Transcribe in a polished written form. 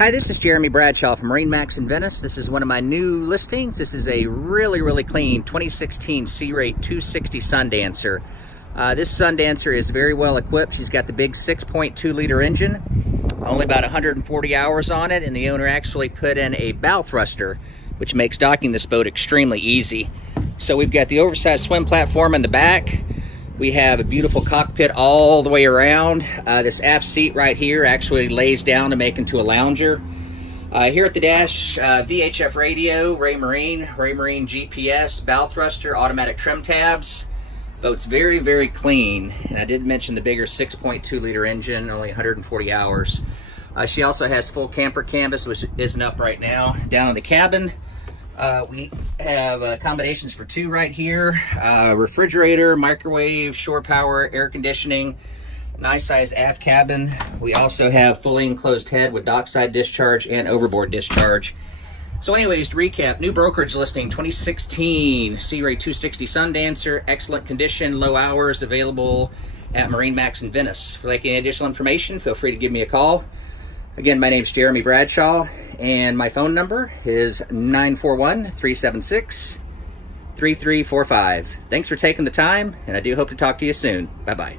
Hi, this is Jeremy Bradshaw from MarineMax in Venice. This is one of my new listings. This is a really clean 2016 Sea Rate 260 Sundancer. This Sundancer is very well equipped. She's got the big 6.2 liter engine, only about 140 hours on it, and the owner actually put in a bow thruster, which makes docking this boat extremely easy. So we've got the oversized swim platform in the back. We have a beautiful cockpit all the way around. This aft seat right here actually lays down to make into a lounger. Here at the dash, VHF radio, Ray Marine GPS, bow thruster, automatic trim tabs. Boat's very clean. And I did mention the bigger 6.2 liter engine, only 140 hours. She also has full camper canvas, which isn't up right now. Down in the cabin, we have accommodations for two right here. Refrigerator, microwave, shore power, air conditioning, nice size aft cabin. We also have fully enclosed head with dockside discharge and overboard discharge. So anyways, to recap, new brokerage listing 2016 Sea Rate 260 Sundancer, excellent condition, low hours, available at MarineMax in Venice. If you'd like any additional information, feel free to give me a call. Again, my name's Jeremy Bradshaw, and my phone number is 941-376-3345. Thanks for taking the time, and I do hope to talk to you soon. Bye-bye.